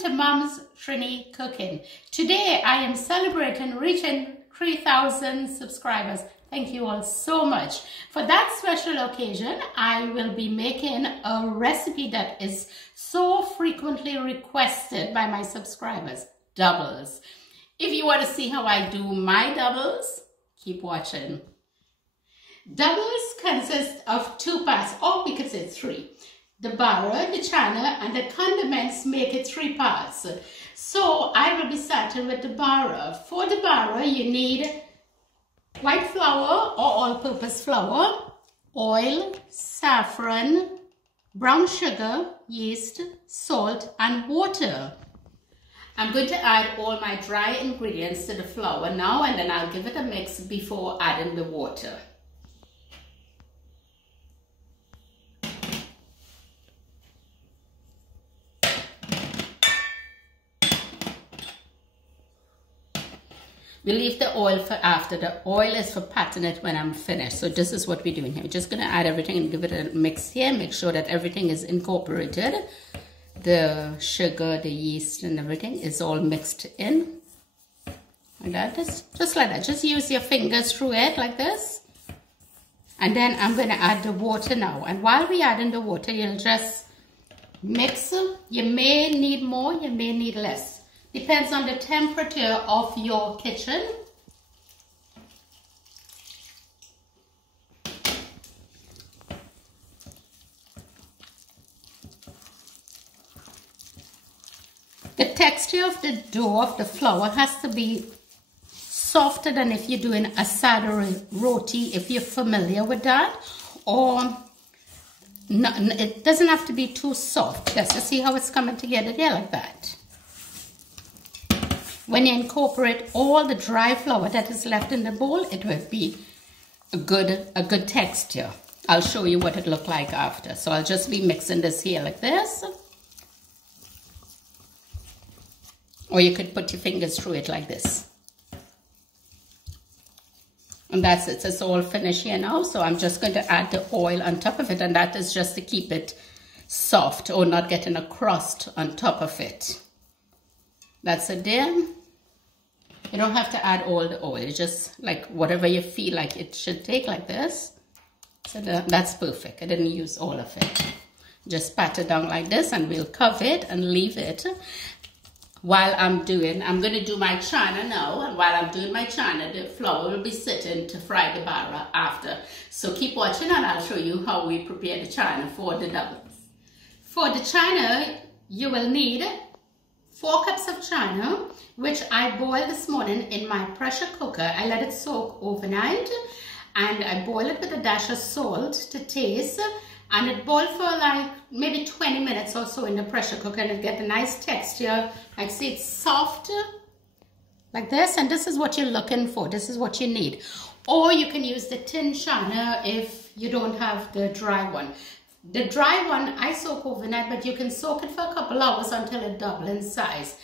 to Mom's Trini Cooking. Today I am celebrating reaching 3,000 subscribers. Thank you all so much. For that special occasion, I will be making a recipe that is so frequently requested by my subscribers, doubles. If you want to see how I do my doubles, keep watching. Doubles consist of two parts, or we could say three. The Bara, the Channa, and the condiments make it three parts. So I will be starting with the Bara. For the Bara, you need white flour or all-purpose flour, oil, saffron, brown sugar, yeast, salt, and water. I'm going to add all my dry ingredients to the flour now, and then I'll give it a mix before adding the water. We leave the oil for after. The oil is for patting it when I'm finished. So this is what we're doing here. We're just going to add everything and give it a mix here. Make sure that everything is incorporated. The sugar, the yeast, and everything is all mixed in. Like that. Just like that. Just use your fingers through it like this. And then I'm going to add the water now. And while we're adding the water, you'll just mix. You may need more, you may need less. Depends on the temperature of your kitchen. The texture of the dough of the flour has to be softer than if you're doing a sada roti, if you're familiar with that. Or no, it doesn't have to be too soft. Just to see how it's coming together there like that. When you incorporate all the dry flour that is left in the bowl, it will be a good texture. I'll show you what it looks like after. So I'll just be mixing this here like this. Or you could put your fingers through it like this. And that's it. It's all finished here now. So I'm just going to add the oil on top of it. And that is just to keep it soft or not getting a crust on top of it. That's it there. You don't have to add all the oil, just like whatever you feel like it should take like this. So that's perfect. I didn't use all of it. Just pat it down like this and we'll cover it and leave it. While I'm going to do my Channa now. And while I'm doing my Channa, the flour will be sitting to fry the Bara after. So keep watching and I'll show you how we prepare the Channa for the doubles. For the Channa, you will need 4 cups of Channa, which I boiled this morning in my pressure cooker. I let it soak overnight and I boil it with a dash of salt to taste, and it boiled for like maybe 20 minutes or so in the pressure cooker, and it get a nice texture. Like see, it's soft like this, and this is what you're looking for. This is what you need. Or you can use the tin Channa if you don't have the dry one. The dry one I soak overnight, but you can soak it for a couple hours until it doubles in size.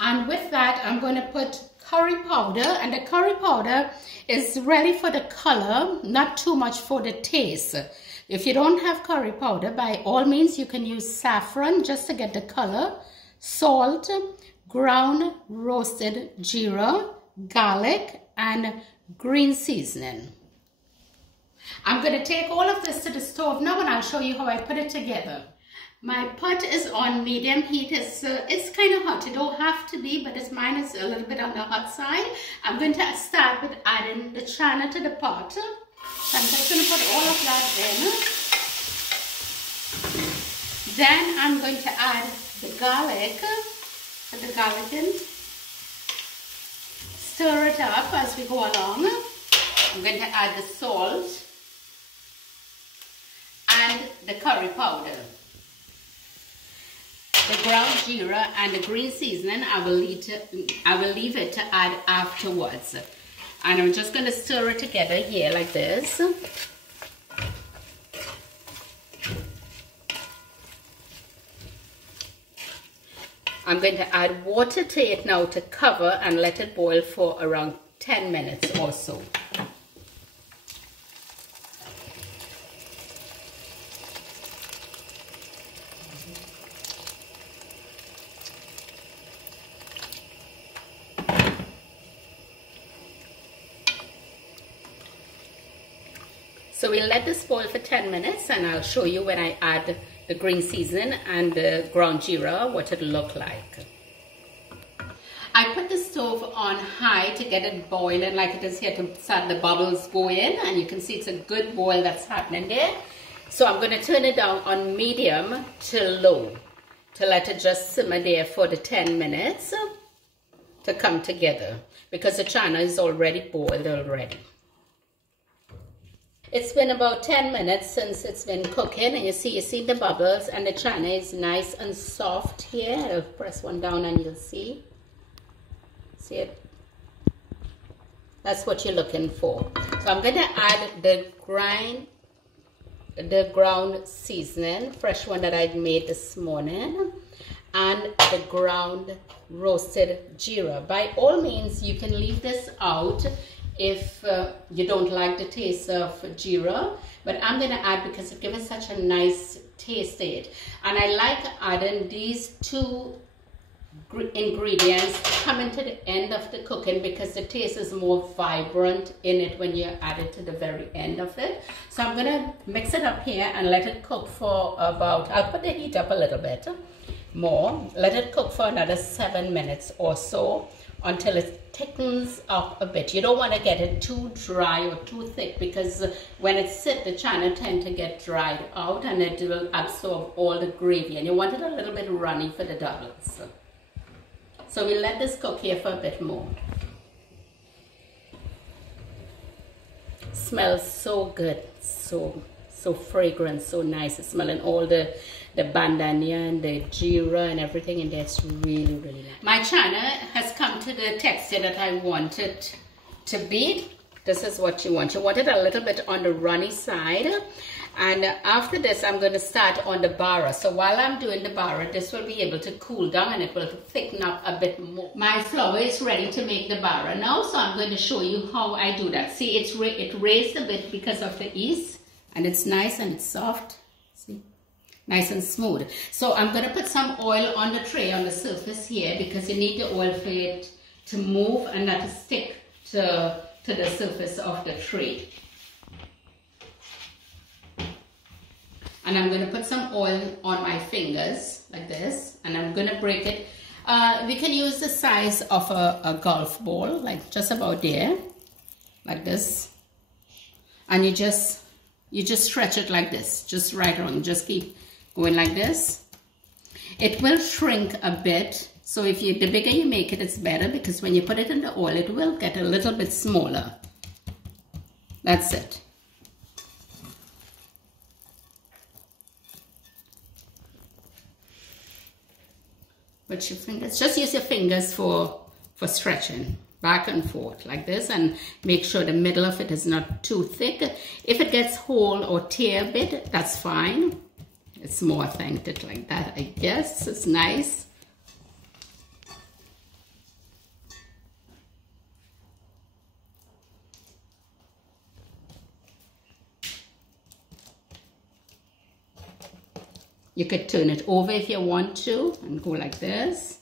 And with that, I'm going to put curry powder, and the curry powder is really for the color, not too much for the taste. If you don't have curry powder, by all means you can use saffron just to get the color, salt, ground roasted jeera, garlic, and green seasoning. I'm going to take all of this to the stove now and I'll show you how I put it together. My pot is on medium heat. It's kind of hot. It don't have to be, but mine is a little bit on the hot side. I'm going to start with adding the Channa to the pot. So I'm just going to put all of that in. Then I'm going to add the garlic. Put the garlic in. Stir it up as we go along. I'm going to add the salt and the curry powder. The ground jeera and the green seasoning I will leave it to add afterwards. And I'm just going to stir it together here like this. I'm going to add water to it now to cover and let it boil for around 10 minutes or so. So we'll let this boil for 10 minutes and I'll show you when I add the green seasoning and the ground jeera, what it'll look like. I put the stove on high to get it boiling like it is here, to start the bubbles go in, and you can see it's a good boil that's happening there. So I'm going to turn it down on medium to low to let it just simmer there for the 10 minutes to come together, because the channa is already boiled already. It's been about 10 minutes since it's been cooking, and you see the bubbles, and the channa is nice and soft here. I'll press one down and you'll see. See it? That's what you're looking for. So I'm going to add the ground seasoning, fresh one that I made this morning, and the ground roasted jeera. By all means, you can leave this out if you don't like the taste of jeera, but I'm going to add because it gives it such a nice taste to it. And I like adding these two ingredients coming to the end of the cooking, because the taste is more vibrant in it when you add it to the very end of it. So I'm going to mix it up here and let it cook for about, I'll put the heat up a little bit more, let it cook for another 7 minutes or so until it thickens up a bit. You don't want to get it too dry or too thick, because when it sits, the channa tend to get dried out and it will absorb all the gravy, and you want it a little bit runny for the doubles. So we'll let this cook here for a bit more. Smells so good, so fragrant, so nice. It's smelling all the bandania and the jeera and everything in there. It's really, really nice. My channa has come to the texture that I want it to be. This is what you want. You want it a little bit on the runny side. And after this, I'm going to start on the bara. So while I'm doing the bara, this will be able to cool down and it will thicken up a bit more. My flour is ready to make the bara now, so I'm going to show you how I do that. See, it raised a bit because of the yeast, and it's nice and it's soft. See, nice and smooth. So I'm going to put some oil on the tray on the surface here, because you need the oil for it to move and not to stick to the surface of the tray. And I'm going to put some oil on my fingers like this, and I'm going to break it. We can use the size of a golf ball, like just about there, like this. And you just stretch it like this, just right around. Just keep going like this. It will shrink a bit. So the bigger you make it, it's better, because when you put it in the oil, it will get a little bit smaller. That's it. Put your fingers, just use your fingers for stretching back and forth like this, and make sure the middle of it is not too thick. If it gets whole or tear a bit, that's fine. It's more authentic like that, I guess. It's nice. You could turn it over if you want to and go like this.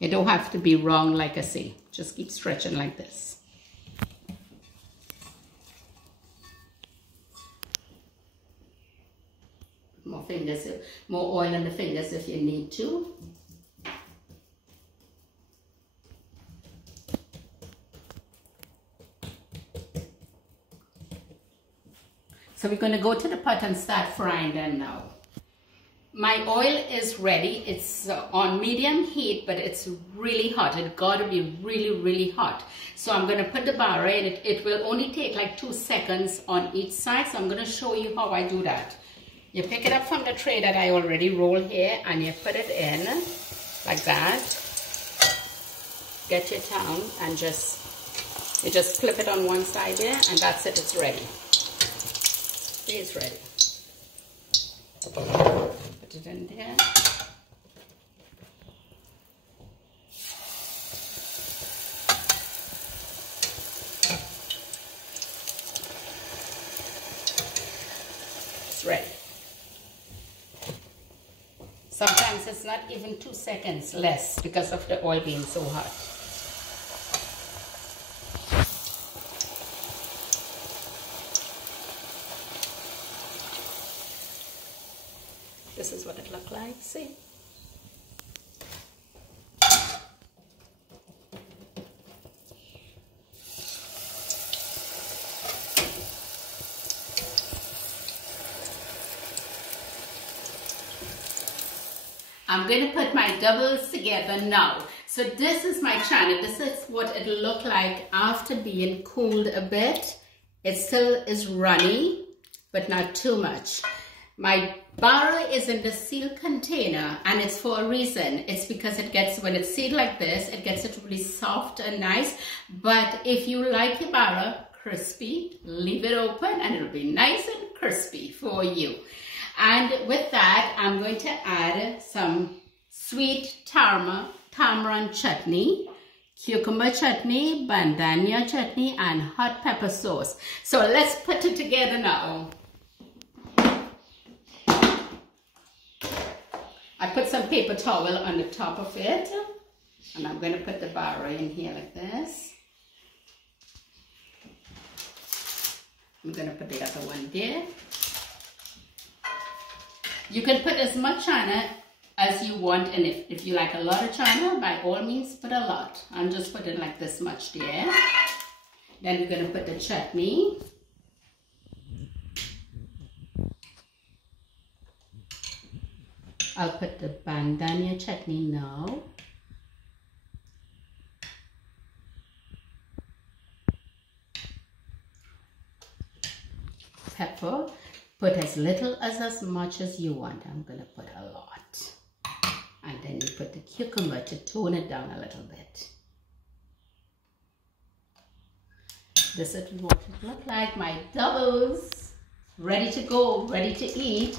You don't have to be wrong, like I say. Just keep stretching like this. More fingers, more oil on the fingers if you need to. So we're going to go to the pot and start frying them now. My oil is ready. It's on medium heat, but it's really hot. It's got to be really, really hot. So I'm going to put the bara in. It will only take like 2 seconds on each side. So I'm going to show you how I do that. You pick it up from the tray that I already rolled here, and you put it in like that. Get your tongue and you just flip it on one side there, and that's it. It's ready. It's ready. Put it in there. It's ready. Sometimes it's not even 2 seconds less because of the oil being so hot. This is what it looked like, see? I'm going to put my doubles together now. So this is my Channa. This is what it looked like after being cooled a bit. It still is runny, but not too much. My Bara is in the sealed container, and it's for a reason. It's because it gets, when it's sealed like this, it gets it really soft and nice. But if you like your Bara crispy, leave it open and it'll be nice and crispy for you. And with that, I'm going to add some sweet tamarind chutney, cucumber chutney, bandhania chutney, and hot pepper sauce. So let's put it together now. I put some paper towel on the top of it, and I'm going to put the Bara in here like this. I'm going to put the other one there. You can put as much Channa as you want, and if you like a lot of Channa, by all means put a lot. I'm just putting like this much there. Then you're going to put the chutney. I'll put the bandhania chutney now. Pepper. Put as little as much as you want. I'm going to put a lot. And then you put the cucumber to tone it down a little bit. This is what it looks like. My doubles. Ready to go. Ready to eat.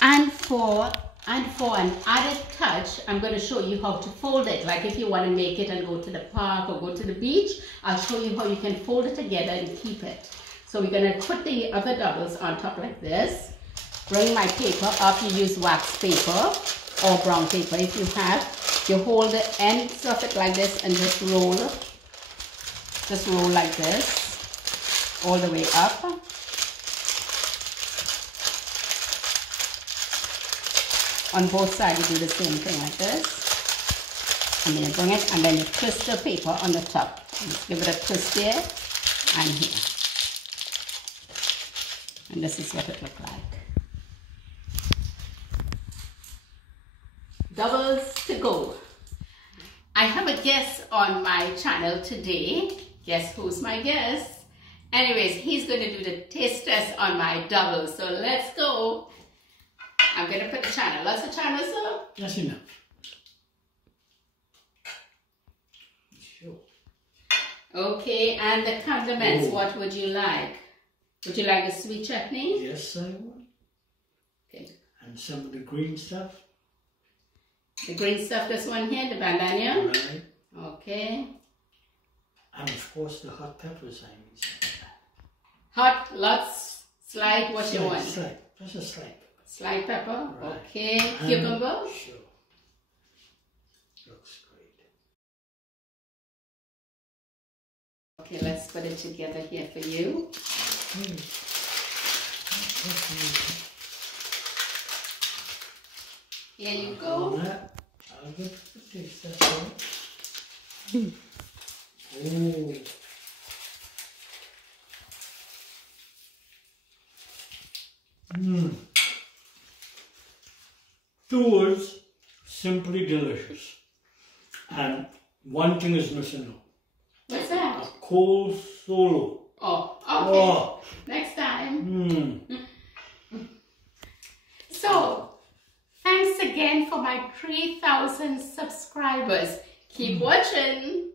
And for an added touch, I'm going to show you how to fold it. Like if you want to make it and go to the park or go to the beach, I'll show you how you can fold it together and keep it. So we're going to put the other doubles on top like this. Bring my paper up. You use wax paper or brown paper if you have. You hold the ends of it like this and just roll. Just roll like this all the way up. On both sides, you do the same thing like this. And then you bring it, and then you twist the paper on the top. Just give it a twist there and here. And this is what it looks like. Doubles to go. I have a guest on my channel today. Guess who's my guest? Anyways, he's going to do the taste test on my doubles. So let's go. I'm going to put the Channa. Lots of Channa, sir? That's enough. Sure. Okay, and the condiments, what would you like? Would you like a sweet chutney? Yes, I would. Okay. And some of the green stuff. The green stuff, this one here, the bandhania? Right. Okay. And of course the hot peppers I need. Hot, lots, slight, what you want? Slight, just a slight. Slight pepper, Right. okay. Cucumber? Sure. Looks great. Okay, let's put it together here for you. Here you go. I'll get the taste, that's all. Oh. Mmm. 2 words, simply delicious. And one thing is missing now. What's that? A cold solo. Oh, okay. Oh. Next time. Mm. So, thanks again for my 3,000 subscribers. Keep watching.